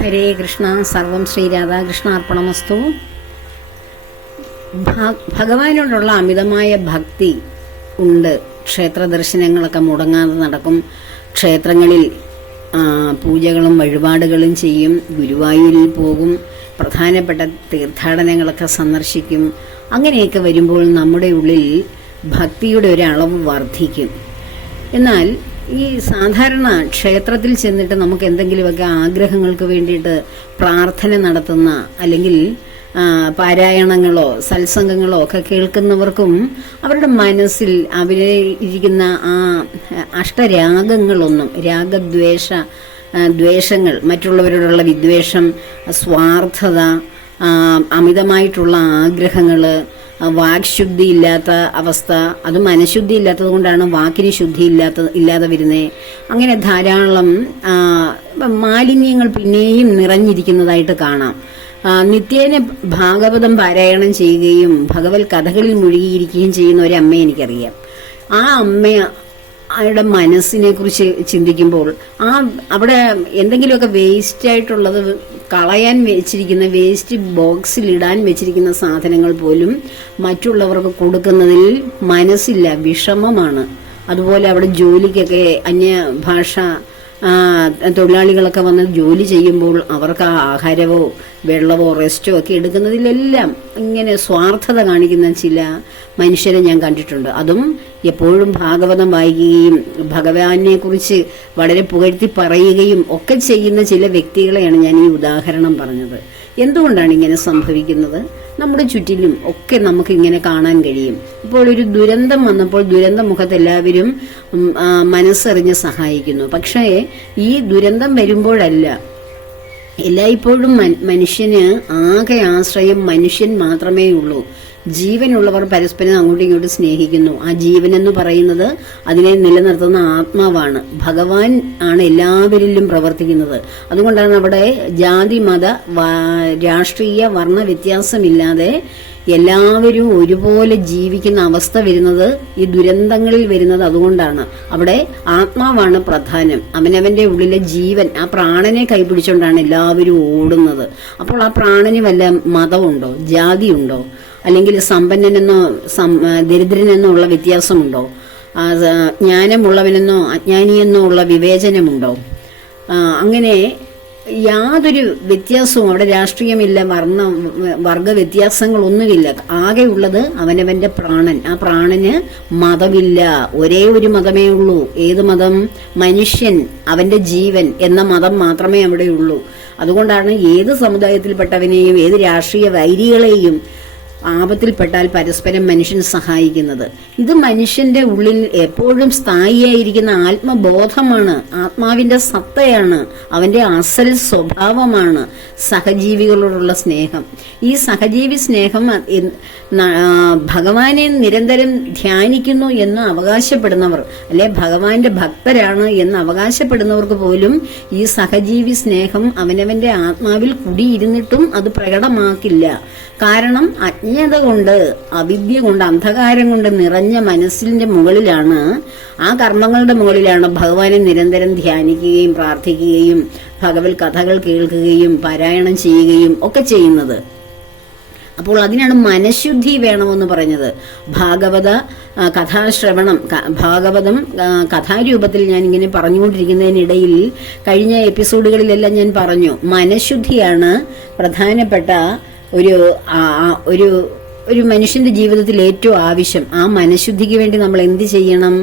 ഹരേ കൃഷ്ണ. സർവം ശ്രീ രാധാകൃഷ്ണാർപ്പണമസ്തു. ഭഗവാനോടുള്ള അമിതമായ ഭക്തി ഉണ്ട്. ക്ഷേത്ര ദർശനങ്ങളൊക്കെ മുടങ്ങാതെ നടക്കും. ക്ഷേത്രങ്ങളിൽ പൂജകളും വഴിപാടുകളും ചെയ്യും. ഗുരുവായൂരിൽ പോകും. പ്രധാനപ്പെട്ട തീർത്ഥാടനങ്ങളൊക്കെ സന്ദർശിക്കും. അങ്ങനെയൊക്കെ വരുമ്പോൾ നമ്മുടെ ഉള്ളിൽ ഭക്തിയുടെ ഒരളവ് വർദ്ധിക്കും. എന്നാൽ ഈ സാധാരണ ക്ഷേത്രത്തിൽ ചെന്നിട്ട് നമുക്ക് എന്തെങ്കിലുമൊക്കെ ആഗ്രഹങ്ങൾക്ക് വേണ്ടിയിട്ട് പ്രാർത്ഥന നടത്തുന്ന അല്ലെങ്കിൽ പാരായണങ്ങളോ സത്സംഗങ്ങളോ ഒക്കെ കേൾക്കുന്നവർക്കും അവരുടെ മനസ്സിൽ അവരെ ഇരിക്കുന്ന ആ അഷ്ടരാഗങ്ങളൊന്നും ദ്വേഷങ്ങൾ, മറ്റുള്ളവരോടുള്ള വിദ്വേഷം, സ്വാർത്ഥത, അമിതമായിട്ടുള്ള ആഗ്രഹങ്ങൾ, വാക്ശുദ്ധി ഇല്ലാത്ത അവസ്ഥ, അത് മനഃശുദ്ധി ഇല്ലാത്തത് കൊണ്ടാണ് വാക്കിന് ശുദ്ധി ഇല്ലാതെ വരുന്നത്. അങ്ങനെ ധാരാളം മാലിന്യങ്ങൾ പിന്നെയും നിറഞ്ഞിരിക്കുന്നതായിട്ട് കാണാം. നിത്യേന ഭാഗവതം പാരായണം ചെയ്യുകയും ഭഗവത് കഥകളിൽ മുഴുകിയിരിക്കുകയും ചെയ്യുന്ന ഒരമ്മ എനിക്കറിയാം. ആ അമ്മയുടെ മനസ്സിനെ കുറിച്ച് ചിന്തിക്കുമ്പോൾ അവിടെ എന്തെങ്കിലുമൊക്കെ വേസ്റ്റ് ആയിട്ടുള്ളത് കളയാൻ വെച്ചിരിക്കുന്ന വേസ്റ്റ് ബോക്സിൽ ഇടാൻ വെച്ചിരിക്കുന്ന സാധനങ്ങൾ പോലും മറ്റുള്ളവർക്ക് കൊടുക്കുന്നതിൽ മനസ്സില്ല, വിഷമമാണ്. അതുപോലെ അവിടെ ജോലിക്കൊക്കെ അന്യഭാഷ തൊഴിലാളികളൊക്കെ വന്ന് ജോലി ചെയ്യുമ്പോൾ അവർക്ക് ആ ആഹാരമോ വെള്ളമോ റെസ്റ്റോ ഒക്കെ എടുക്കുന്നതിലെല്ലാം ഇങ്ങനെ സ്വാർത്ഥത കാണിക്കുന്ന ചില മനുഷ്യരെ ഞാൻ കണ്ടിട്ടുണ്ട്. അതും എപ്പോഴും ഭാഗവതം വായിക്കുകയും ഭഗവാനെ കുറിച്ച് വളരെ പുകഴ്ത്തി പറയുകയും ഒക്കെ ചെയ്യുന്ന ചില വ്യക്തികളെയാണ് ഞാൻ ഈ ഉദാഹരണം പറഞ്ഞത്. എന്തുകൊണ്ടാണ് ഇങ്ങനെ സംഭവിക്കുന്നത്? നമ്മുടെ ചുറ്റിലും ഒക്കെ നമുക്ക് ഇങ്ങനെ കാണാൻ കഴിയും. ഇപ്പോൾ ഒരു ദുരന്തം വന്നപ്പോൾ ദുരന്ത മുഖത്ത് എല്ലാവരും മനസ്സറിഞ്ഞ് സഹായിക്കുന്നു. പക്ഷേ ഈ ദുരന്തം വരുമ്പോഴല്ല, എല്ലായ്പ്പോഴും മനുഷ്യന് ആകെ ആശ്രയം മനുഷ്യൻ മാത്രമേ ഉള്ളൂ. ജീവനുള്ളവർ പരസ്പരം അങ്ങോട്ടും ഇങ്ങോട്ടും സ്നേഹിക്കുന്നു. ആ ജീവൻ എന്ന് പറയുന്നത് അതിനെ നിലനിർത്തുന്ന ആത്മാവാണ്. ഭഗവാൻ ആണ് എല്ലാവരിലും പ്രവർത്തിക്കുന്നത്. അതുകൊണ്ടാണ് അവിടെ ജാതി മത രാഷ്ട്രീയ വർണ്ണ വ്യത്യാസമില്ലാതെ എല്ലാവരും ഒരുപോലെ ജീവിക്കുന്ന അവസ്ഥ വരുന്നത് ഈ ദുരന്തങ്ങളിൽ വരുന്നത് അതുകൊണ്ടാണ്. അവിടെ ആത്മാവാണ് പ്രധാനം. അവനവന്റെ ഉള്ളിലെ ജീവൻ, ആ പ്രാണനെ കൈപിടിച്ചുകൊണ്ടാണ് എല്ലാവരും ഓടുന്നത്. അപ്പോൾ ആ പ്രാണന് വല്ല മതമുണ്ടോ, ജാതിയുണ്ടോ, അല്ലെങ്കിൽ സമ്പന്നനെന്നോ ദരിദ്രനെന്നോ ഉള്ള വ്യത്യാസമുണ്ടോ, ജ്ഞാനമുള്ളവനെന്നോ അജ്ഞാനിയെന്നോ ഉള്ള വിവേചനമുണ്ടോ? അങ്ങനെ യാതൊരു വ്യത്യാസവും അവിടെ രാഷ്ട്രീയമില്ല, വർഗ വ്യത്യാസങ്ങളൊന്നുമില്ല. ആകെയുള്ളത് അവനവന്റെ പ്രാണൻ. ആ പ്രാണന് മതമില്ല, ഒരേ ഒരു മതമേ ഉള്ളൂ. ഏത് മതം? മനുഷ്യൻ, അവന്റെ ജീവൻ എന്ന മതം മാത്രമേ അവിടെ ഉള്ളൂ. അതുകൊണ്ടാണ് ഏത് സമുദായത്തിൽപ്പെട്ടവനെയും ഏത് രാഷ്ട്രീയ വൈരികളെയും ആപത്തിൽപ്പെട്ടാൽ പരസ്പരം മനുഷ്യൻ സഹായിക്കുന്നത്. ഇത് മനുഷ്യന്റെ ഉള്ളിൽ എപ്പോഴും സ്ഥായിയായിരിക്കുന്ന ആത്മബോധമാണ്, ആത്മാവിന്റെ സത്തയാണ്, അവന്റെ അസൽ സ്വഭാവമാണ് സഹജീവികളോടുള്ള സ്നേഹം. ഈ സഹജീവി സ്നേഹം ഭഗവാനെ നിരന്തരം ധ്യാനിക്കുന്നു എന്ന് അവകാശപ്പെടുന്നവർ, അല്ലെ ഭഗവാന്റെ ഭക്തരാണ് എന്ന് അവകാശപ്പെടുന്നവർക്ക് പോലും ഈ സഹജീവി സ്നേഹം അവനവന്റെ ആത്മാവിൽ കുടിയിരുന്നിട്ടും അത് പ്രകടമാക്കില്ല. കാരണം അജ്ഞത കൊണ്ട്, അവിദ്യ കൊണ്ട്, അന്ധകാരം കൊണ്ട് നിറഞ്ഞ മനസ്സിന്റെ മുകളിലാണ്, ആ കർമ്മങ്ങളുടെ മുകളിലാണ് ഭഗവാനെ നിരന്തരം ധ്യാനിക്കുകയും പ്രാർത്ഥിക്കുകയും ഭഗവത് കഥകൾ കേൾക്കുകയും പാരായണം ചെയ്യുകയും ഒക്കെ ചെയ്യുന്നത്. അപ്പോൾ അതിനാണ് മനഃശുദ്ധി വേണമെന്ന് പറഞ്ഞത്. ഭാഗവത കഥാശ്രവണം, ഭാഗവതം കഥാരൂപത്തിൽ ഞാൻ ഇങ്ങനെ പറഞ്ഞുകൊണ്ടിരിക്കുന്നതിനിടയിൽ കഴിഞ്ഞ എപ്പിസോഡുകളിലെല്ലാം ഞാൻ പറഞ്ഞു, മനഃശുദ്ധിയാണ് പ്രധാനപ്പെട്ട ഒരു മനുഷ്യന്റെ ജീവിതത്തിൽ ഏറ്റവും ആവശ്യം. ആ മനഃശുദ്ധിക്ക് വേണ്ടി നമ്മൾ എന്ത് ചെയ്യണം?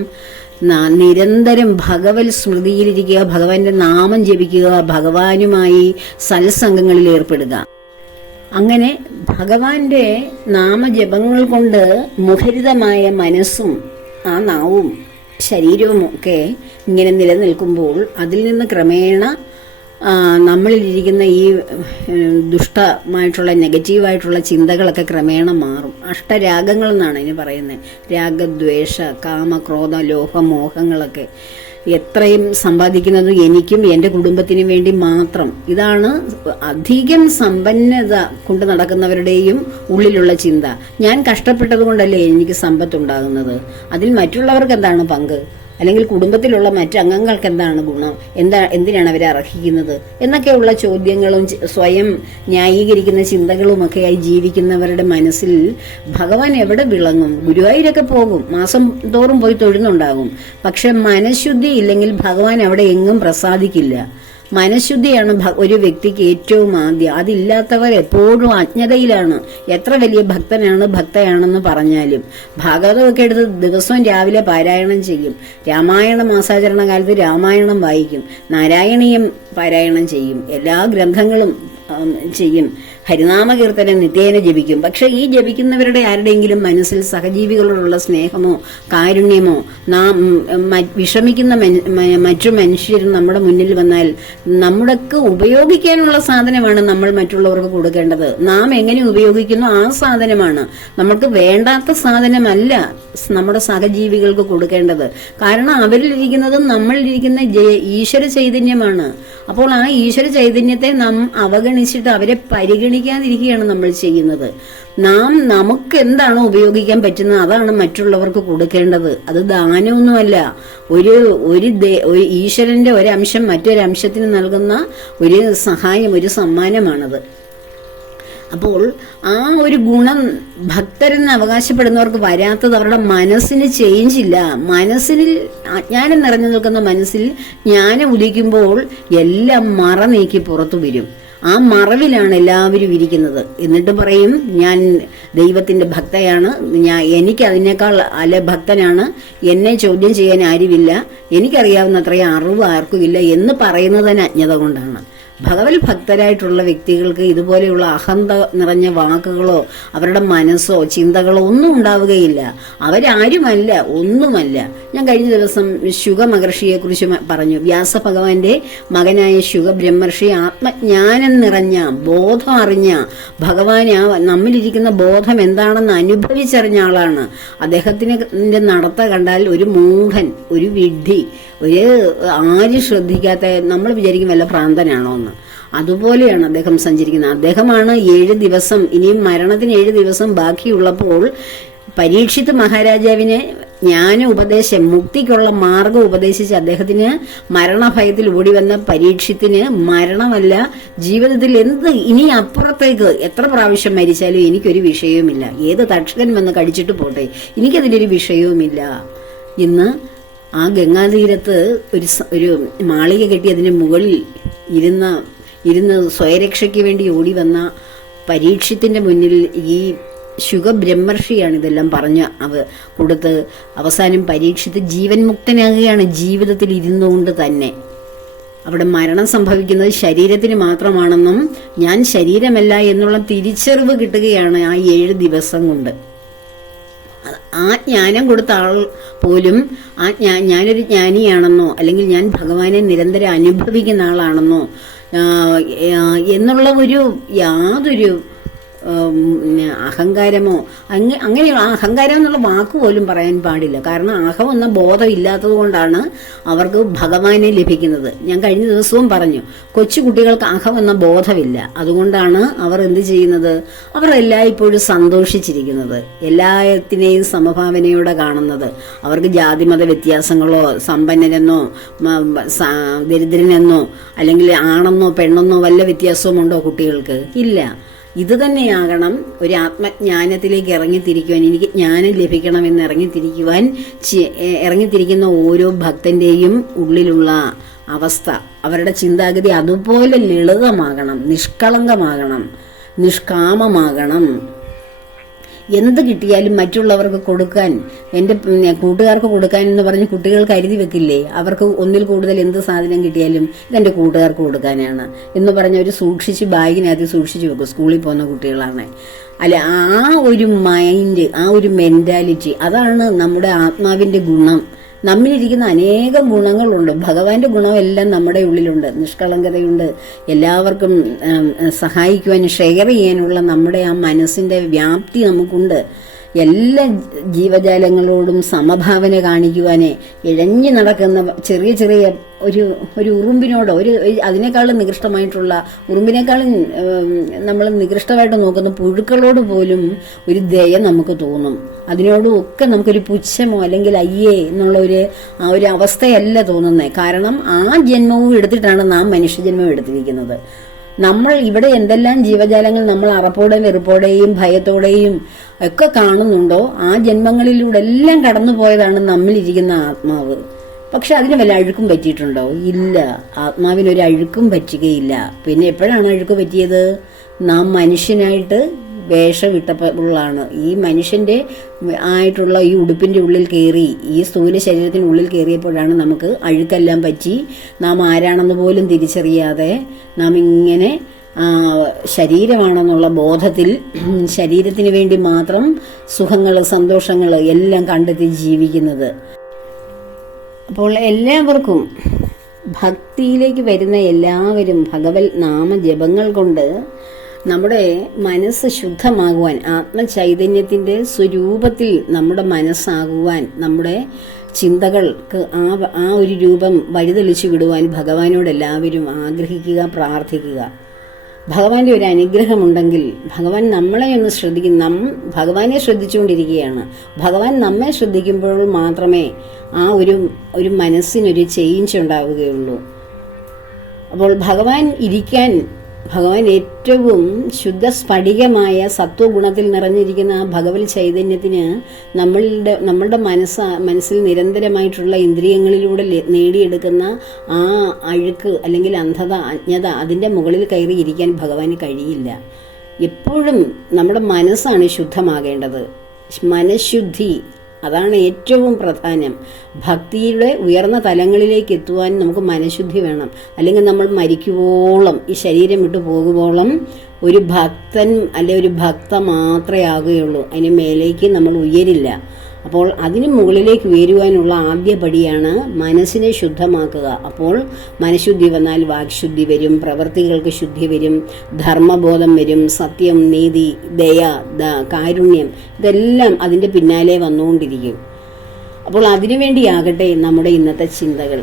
നിരന്തരം ഭഗവത് സ്മൃതിയിലിരിക്കുക, ഭഗവാന്റെ നാമം ജപിക്കുക, ഭഗവാനുമായി സത്സംഗങ്ങളിൽ ഏർപ്പെടുക. അങ്ങനെ ഭഗവാന്റെ നാമജപങ്ങൾ കൊണ്ട് മുഖരിതമായ മനസ്സും ആ നാവും ശരീരവും ഒക്കെ ഇങ്ങനെ നിലനിൽക്കുമ്പോൾ അതിൽ നിന്ന് ക്രമേണ നമ്മളിലിരിക്കുന്ന ഈ ദുഷ്ടമായിട്ടുള്ള നെഗറ്റീവായിട്ടുള്ള ചിന്തകളൊക്കെ ക്രമേണ മാറും. അഷ്ടരാഗങ്ങൾ എന്നാണ് ഇതിന് പറയുന്നത്. രാഗദ്വേഷ കാമ ക്രോധ ലോഭ മോഹങ്ങളൊക്കെ എത്രയും സമ്പാദിക്കുന്നത് എനിക്കും എൻ്റെ കുടുംബത്തിനും വേണ്ടി മാത്രം. ഇതാണ് അധികം സമ്പന്നത കൊണ്ട് നടക്കുന്നവരുടെയും ഉള്ളിലുള്ള ചിന്ത. ഞാൻ കഷ്ടപ്പെട്ടത് കൊണ്ടല്ലേ എനിക്ക് സമ്പത്തുണ്ടാകുന്നത്, അതിൽ മറ്റുള്ളവർക്ക് എന്താണ് പങ്ക്? അല്ലെങ്കിൽ കുടുംബത്തിലുള്ള മറ്റംഗങ്ങൾക്ക് എന്താണ് ഗുണം, എന്തിനാണ് അവരെ അർഹിക്കുന്നത് എന്നൊക്കെയുള്ള ചോദ്യങ്ങളും സ്വയം ന്യായീകരിക്കുന്ന ചിന്തകളുമൊക്കെയായി ജീവിക്കുന്നവരുടെ മനസ്സിൽ ഭഗവാൻ എവിടെ വിളങ്ങും? ഗുരുവായൂരൊക്കെ പോകും, മാസം തോറും പോയി തൊഴുന്നുണ്ടാകും. പക്ഷെ മനഃശുദ്ധി ഇല്ലെങ്കിൽ ഭഗവാൻ അവിടെ എങ്ങും പ്രസാദിക്കില്ല. മനഃശുദ്ധിയാണ് ഒരു വ്യക്തിക്ക് ഏറ്റവും ആദ്യം. അതില്ലാത്തവർ എപ്പോഴും അജ്ഞതയിലാണ്. എത്ര വലിയ ഭക്തയാണെന്ന് പറഞ്ഞാലും. ഭാഗവതമൊക്കെ എടുത്ത് ദിവസവും രാവിലെ പാരായണം ചെയ്യും. രാമായണ മാസാചരണ കാലത്ത് രാമായണം വായിക്കും. നാരായണീയം പാരായണം ചെയ്യും. എല്ലാ ഗ്രന്ഥങ്ങളും ചെയ്യും. ഹരിനാമകീർത്തനം നിത്യേന ജപിക്കും. പക്ഷെ ഈ ജപിക്കുന്നവരുടെ ആരുടെയെങ്കിലും മനസ്സിൽ സഹജീവികളോടുള്ള സ്നേഹമോ കാരുണ്യമോ, വിഷമിക്കുന്ന മറ്റു മനുഷ്യരും നമ്മുടെ മുന്നിൽ വന്നാൽ നമ്മുടെക്ക് ഉപയോഗിക്കാനുള്ള സാധനമാണ് നമ്മൾ മറ്റുള്ളവർക്ക് കൊടുക്കേണ്ടത്. നാം എങ്ങനെ ഉപയോഗിക്കുന്നു ആ സാധനമാണ്. നമുക്ക് വേണ്ടാത്ത സാധനമല്ല നമ്മുടെ സഹജീവികൾക്ക് കൊടുക്കേണ്ടത്. കാരണം അവരിലിരിക്കുന്നതും നമ്മളിലിരിക്കുന്ന ഈശ്വര ചൈതന്യമാണ്. അപ്പോൾ ആ ഈശ്വര ചൈതന്യത്തെ നാം അവഗണിച്ചിട്ട് അവരെ പരിഗണിക്കാതിരിക്കുകയാണ് നമ്മൾ ചെയ്യുന്നത്. നമുക്ക് എന്താണോ ഉപയോഗിക്കാൻ പറ്റുന്നത് അതാണ് മറ്റുള്ളവർക്ക് കൊടുക്കേണ്ടത്. അത് ദാനമൊന്നുമല്ല. ഒരു ഈശ്വരന്റെ ഒരംശം മറ്റൊരംശത്തിന് നൽകുന്ന ഒരു സഹായം, ഒരു സമ്മാനമാണത്. അപ്പോൾ ആ ഒരു ഗുണം ഭക്തരെന്ന് അവകാശപ്പെടുന്നവർക്ക് വരാത്തത് അവരുടെ മനസ്സിന് ചേഞ്ച് ഇല്ല. മനസ്സിൽ അജ്ഞാനം നിറഞ്ഞു നിൽക്കുന്ന മനസ്സിൽ ജ്ഞാനം ഉദിക്കുമ്പോൾ എല്ലാം മറ നീക്കി പുറത്തു വരും. ആ മറവിലാണ് എല്ലാവരും ഇരിക്കുന്നത്. എന്നിട്ട് പറയും, ഞാൻ ദൈവത്തിന്റെ ഭക്തയാണ്, എനിക്ക് അതിനേക്കാൾ ഭക്തനാണ്, എന്നെ ചോദ്യം ചെയ്യാൻ ആരുമില്ല, എനിക്കറിയാവുന്ന അത്രയും അറിവ് ആർക്കുമില്ല എന്ന് പറയുന്നത് തന്നെ അജ്ഞത കൊണ്ടാണ്. ഭഗവത് ഭക്തരായിട്ടുള്ള വ്യക്തികൾക്ക് ഇതുപോലെയുള്ള അഹന്ത നിറഞ്ഞ വാക്കുകളോ അവരുടെ മനസ്സോ ചിന്തകളോ ഒന്നും ഉണ്ടാവുകയില്ല. അവരാരുമല്ല, ഒന്നുമല്ല. ഞാൻ കഴിഞ്ഞ ദിവസം ശുഗ മഹർഷിയെ കുറിച്ച് പറഞ്ഞു. വ്യാസഭഗവാന്റെ മകനായ ശുഗ ബ്രഹ്മർഷി ആത്മജ്ഞാനം നിറഞ്ഞ, ബോധം അറിഞ്ഞ, ഭഗവാൻ നമ്മളിരിക്കുന്ന ബോധം എന്താണെന്ന് അനുഭവിച്ചറിഞ്ഞ ആളാണ്. അദ്ദേഹത്തിന്റെ നടത്ത കണ്ടാൽ ഒരു മൂഢൻ, ഒരു വിഡ്ഢി, ആരും ശ്രദ്ധിക്കാത്ത, നമ്മൾ വിചാരിക്കും വല്ല ഭ്രാന്തനാണോ എന്ന്. അതുപോലെയാണ് അദ്ദേഹം സഞ്ചരിക്കുന്നത്. അദ്ദേഹമാണ് 7 ദിവസം, ഇനിയും മരണത്തിന് 7 ദിവസം ബാക്കിയുള്ളപ്പോൾ പരീക്ഷിത് മഹാരാജാവിന് ജ്ഞാന ഉപദേശം, മുക്തിക്കുള്ള മാർഗം ഉപദേശിച്ച് അദ്ദേഹത്തിന് മരണഭയത്തിൽ ഓടി വന്ന പരീക്ഷത്തിന് മരണമല്ല, ജീവിതത്തിൽ ഇനി അപ്പുറത്തേക്ക് എത്ര പ്രാവശ്യം മരിച്ചാലും എനിക്കൊരു വിഷയവുമില്ല, ഏത് തക്ഷകൻ വന്ന് കടിച്ചിട്ട് പോട്ടെ, എനിക്കതിലൊരു വിഷയവുമില്ല. ഇന്ന് ആ ഗംഗാതീരത്ത് ഒരു മാളിക കെട്ടി അതിന് മുകളിൽ ഇരുന്ന് സ്വയരക്ഷയ്ക്ക് വേണ്ടി ഓടി വന്ന പരീക്ഷത്തിന്റെ മുന്നിൽ ഈ ശുഗ ബ്രഹ്മർഷിയാണ് ഇതെല്ലാം പറഞ്ഞ് കൊടുത്ത് അവസാനം പരീക്ഷിത്ത് ജീവൻ മുക്തനാകുകയാണ് ജീവിതത്തിൽ ഇരുന്നുകൊണ്ട് തന്നെ. അവിടെ മരണം സംഭവിക്കുന്നത് ശരീരത്തിന് മാത്രമാണെന്നും ഞാൻ ശരീരമല്ല എന്നുള്ള തിരിച്ചറിവ് കിട്ടുകയാണ് ആ 7 ദിവസം കൊണ്ട്. ആ ജ്ഞാനം കൊടുത്ത ആൾ പോലും ഞാനൊരു ജ്ഞാനിയാണെന്നോ അല്ലെങ്കിൽ ഞാൻ ഭഗവാനെ നിരന്തരം അനുഭവിക്കുന്ന ആളാണെന്നോ എന്നുള്ള യാതൊരു അഹങ്കാരമോ അങ്ങനെയുള്ള അഹങ്കാരം എന്നുള്ള വാക്ക് പോലും പറയാൻ പാടില്ല. കാരണം അഹം എന്ന ബോധം ഇല്ലാത്തത് കൊണ്ടാണ് അവർക്ക് ഭഗവാനെ ലഭിക്കുന്നത്. ഞാൻ കഴിഞ്ഞ ദിവസവും പറഞ്ഞു, കൊച്ചു കുട്ടികൾക്ക് അഹം എന്ന ബോധമില്ല. അതുകൊണ്ടാണ് അവർ എന്ത് ചെയ്യുന്നത്, അവർ എല്ലായ്പ്പോഴും സന്തോഷിച്ചിരിക്കുന്നത്, എല്ലാത്തിനെയും സമഭാവനയോടെ കാണുന്നത്. അവർക്ക് ജാതിമത വ്യത്യാസങ്ങളോ സമ്പന്നനെന്നോ ദരിദ്രനെന്നോ അല്ലെങ്കിൽ ആണെന്നോ പെണ്ണെന്നോ വല്ല വ്യത്യാസവും ഉണ്ടോ കുട്ടികൾക്ക്? ഇല്ല. ഇത് തന്നെയാകണം ഒരു ആത്മജ്ഞാനത്തിലേക്ക് ഇറങ്ങിത്തിരിക്കുവാൻ, എനിക്ക് ജ്ഞാനം ലഭിക്കണമെന്ന് ഇറങ്ങിത്തിരിക്കുന്ന ഓരോ ഭക്തന്റെയും ഉള്ളിലുള്ള അവസ്ഥ, അവരുടെ ചിന്താഗതി അതുപോലെ ലളിതമാകണം, നിഷ്കളങ്കമാകണം, നിഷ്കാമമാകണം. എന്ത് കിട്ടിയാലും മറ്റുള്ളവർക്ക് കൊടുക്കാൻ, എൻ്റെ കൂട്ടുകാർക്ക് കൊടുക്കാൻ എന്ന് പറഞ്ഞ് കുട്ടികൾ കരുതി വെക്കില്ലേ? അവർക്ക് ഒന്നിൽ കൂടുതൽ എന്ത് സാധനം കിട്ടിയാലും ഇതെൻ്റെ കൂട്ടുകാർക്ക് കൊടുക്കാനാണ് എന്ന് പറഞ്ഞ് അവർ സൂക്ഷിച്ച് ബാഗിനകത്ത് സൂക്ഷിച്ച് വെക്കും. സ്കൂളിൽ പോകുന്ന കുട്ടികളാണ്. അല്ല, ആ ഒരു മൈൻഡ്, ആ ഒരു മെന്റാലിറ്റി, അതാണ് നമ്മുടെ ആത്മാവിന്റെ ഗുണം. നമ്മളിരിക്കുന്ന അനേകം ഗുണങ്ങളുണ്ട്. ഭഗവാന്റെ ഗുണമെല്ലാം നമ്മുടെ ഉള്ളിലുണ്ട്. നിഷ്കളങ്കതയുണ്ട്. എല്ലാവർക്കും സഹായിക്കുവാൻ, ഷെയർ ചെയ്യാനുള്ള നമ്മുടെ ആ മനസ്സിന്റെ വ്യാപ്തി നമുക്കുണ്ട്. എല്ലാ ജീവജാലങ്ങളോടും സമഭാവന കാണിക്കുവാന് ഇഴഞ്ഞു നടക്കുന്ന ചെറിയ ചെറിയ ഒരു ഉറുമ്പിനോട് അതിനേക്കാളും നികൃഷ്ടമായിട്ടുള്ള ഉറുമ്പിനേക്കാളും നമ്മൾ നികൃഷ്ടമായിട്ട് നോക്കുന്ന പുഴുക്കളോട് പോലും ഒരു ദയ നമുക്ക് തോന്നും. അതിനോടും ഒക്കെ നമുക്കൊരു പുച്ഛമോ അല്ലെങ്കിൽ അയ്യേ എന്നുള്ള ആ ഒരു അവസ്ഥയല്ല തോന്നുന്നത്. കാരണം ആ ജന്മവും എടുത്തിട്ടാണ് നാം മനുഷ്യജന്മം എടുത്തിരിക്കുന്നത്. നമ്മൾ ഇവിടെ എന്തെല്ലാം ജീവജാലങ്ങൾ നമ്മൾ അറപ്പോടെയും വെറുപ്പോടെയും ഭയത്തോടെയും ഒക്കെ കാണുന്നുണ്ടോ, ആ ജന്മങ്ങളിലൂടെ എല്ലാം കടന്നു പോയതാണ് നമ്മളിരിക്കുന്ന ആത്മാവ്. പക്ഷെ അതിന് വല്ല അഴുക്കും പറ്റിയിട്ടുണ്ടോ? ഇല്ല, ആത്മാവിനൊരു അഴുക്കും പറ്റുകയില്ല. പിന്നെ എപ്പോഴാണ് അഴുക്ക് പറ്റിയത്? നാം മനുഷ്യനായിട്ട് വേഷമിട്ടപ്പോഴാണ്. ഈ മനുഷ്യന്റെ ആയിട്ടുള്ള ഈ ഉടുപ്പിന്റെ ഉള്ളിൽ കയറി, ഈ സ്ഥൂല ശരീരത്തിനുള്ളിൽ കയറിയപ്പോഴാണ് നമുക്ക് അഴുക്കെല്ലാം പറ്റി നാം ആരാണെന്ന് പോലും തിരിച്ചറിയാതെ നാം ഇങ്ങനെ ശരീരമാണെന്നുള്ള ബോധത്തിൽ ശരീരത്തിന് വേണ്ടി മാത്രം സുഖങ്ങൾ സന്തോഷങ്ങൾ എല്ലാം കണ്ടെത്തി ജീവിക്കുന്നത്. അപ്പോൾ എല്ലാവർക്കും ഭക്തിയിലേക്ക് വരുന്ന എല്ലാവരും ഭഗവത് നാമജപങ്ങൾ കൊണ്ട് നമ്മുടെ മനസ്സ് ശുദ്ധമാകുവാൻ, ആത്മചൈതന്യത്തിന്റെ സ്വരൂപത്തിൽ നമ്മുടെ മനസ്സാകുവാൻ, നമ്മുടെ ചിന്തകൾക്ക് ആ ഒരു രൂപം വഴിതെളിച്ചു വിടുവാൻ ഭഗവാനോട് എല്ലാവരും ആഗ്രഹിക്കുക, പ്രാർത്ഥിക്കുക. ഭഗവാന്റെ ഒരു അനുഗ്രഹമുണ്ടെങ്കിൽ ഭഗവാൻ നമ്മളെ ഒന്ന് ശ്രദ്ധിക്കും. ഭഗവാനെ ശ്രദ്ധിച്ചുകൊണ്ടിരിക്കുകയാണ്. ഭഗവാൻ നമ്മെ ശ്രദ്ധിക്കുമ്പോൾ മാത്രമേ ആ ഒരു മനസ്സിനൊരു ചേഞ്ച് ഉണ്ടാവുകയുള്ളൂ. അപ്പോൾ ഭഗവാൻ ഏറ്റവും ശുദ്ധ സ്ഫടികമായ സത്വഗുണത്തിൽ നിറഞ്ഞിരിക്കുന്ന ആ ഭഗവത് ചൈതന്യത്തിന് നമ്മളുടെ മനസ്സിൽ നിരന്തരമായിട്ടുള്ള ഇന്ദ്രിയങ്ങളിലൂടെ നേടിയെടുക്കുന്ന ആ അഴുക്ക് അല്ലെങ്കിൽ അന്ധത, അജ്ഞത, അതിൻ്റെ മുകളിൽ കയറി ഇരിക്കാൻ ഭഗവാന് കഴിയില്ല. എപ്പോഴും നമ്മുടെ മനസ്സാണ് ശുദ്ധമാകേണ്ടത്. മനഃശുദ്ധി അതാണ് ഏറ്റവും പ്രധാനം. ഭക്തിയുടെ ഉയർന്ന തലങ്ങളിലേക്ക് എത്തുവാൻ നമുക്ക് മനഃശുദ്ധി വേണം. അല്ലെങ്കിൽ നമ്മൾ മരിക്കുവോളം, ഈ ശരീരം വിട്ടു പോകുവോളം ഒരു ഭക്തൻ അല്ലെ ഒരു ഭക്ത മാത്രമേ ആകുകയുള്ളൂ. അതിന് മേലേക്ക് നമ്മൾ ഉയരില്ല. അപ്പോൾ അതിന് മുകളിലേക്ക് ഉയരുവാനുള്ള ആദ്യ പടിയാണ് മനസ്സിനെ ശുദ്ധമാക്കുക. അപ്പോൾ മനഃശുദ്ധി വന്നാൽ വാക്ശുദ്ധി വരും, പ്രവൃത്തികൾക്ക് ശുദ്ധി വരും, ധർമ്മബോധം വരും, സത്യം, നീതി, ദയ, കാരുണ്യം, ഇതെല്ലാം അതിൻ്റെ പിന്നാലെ വന്നുകൊണ്ടിരിക്കും. അപ്പോൾ അതിനുവേണ്ടിയാകട്ടെ നമ്മുടെ ഇന്നത്തെ ചിന്തകൾ.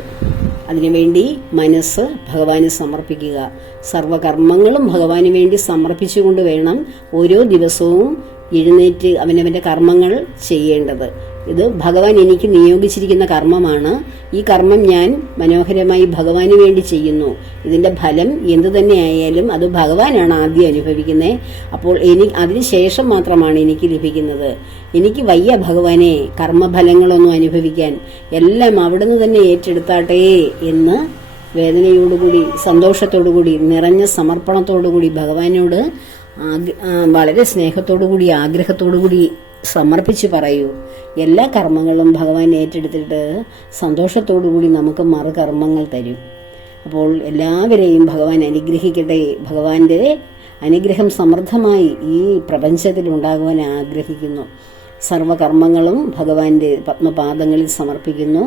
അതിനുവേണ്ടി മനസ്സ് ഭഗവാന് സമർപ്പിക്കുക. സർവകർമ്മങ്ങളും ഭഗവാന് വേണ്ടി സമർപ്പിച്ചുകൊണ്ട് വേണം ഓരോ ദിവസവും എഴുന്നേറ്റ് അവനവൻ്റെ കർമ്മങ്ങൾ ചെയ്യേണ്ടത്. ഇത് ഭഗവാൻ എനിക്ക് നിയോഗിച്ചിരിക്കുന്ന കർമ്മമാണ്. ഈ കർമ്മം ഞാൻ മനോഹരമായി ഭഗവാന് വേണ്ടി ചെയ്യുന്നു. ഇതിൻ്റെ ഫലം എന്തു തന്നെ ആയാലും അത് ഭഗവാനാണ് ആദ്യം അനുഭവിക്കുന്നത്. അപ്പോൾ അതിനുശേഷം മാത്രമാണ് എനിക്ക് ലഭിക്കുന്നത്. എനിക്ക് വയ്യ ഭഗവാനെ കർമ്മഫലങ്ങളൊന്നും അനുഭവിക്കാൻ, എല്ലാം അവിടുന്ന് തന്നെ ഏറ്റെടുത്താട്ടെ എന്ന് വേദനയോടുകൂടി, സന്തോഷത്തോടുകൂടി, നിറഞ്ഞ സമർപ്പണത്തോടുകൂടി ഭഗവാനോട് വളരെ സ്നേഹത്തോടുകൂടി, ആഗ്രഹത്തോടുകൂടി സമർപ്പിച്ച് പറയൂ. എല്ലാ കർമ്മങ്ങളും ഭഗവാൻ ഏറ്റെടുത്തിട്ട് സന്തോഷത്തോടുകൂടി നമുക്ക് മറുകർമ്മങ്ങൾ തരും. അപ്പോൾ എല്ലാവരെയും ഭഗവാൻ അനുഗ്രഹിക്കട്ടെ. ഭഗവാന്റെ അനുഗ്രഹം സമൃദ്ധമായി ഈ പ്രപഞ്ചത്തിൽ ഉണ്ടാകുവാൻ ആഗ്രഹിക്കുന്നു. സർവകർമ്മങ്ങളും ഭഗവാന്റെ പത്മപാദങ്ങളിൽ സമർപ്പിക്കുന്നു.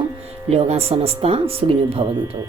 ലോകാ സമസ്ത സുഖിനോ ഭവന്തു.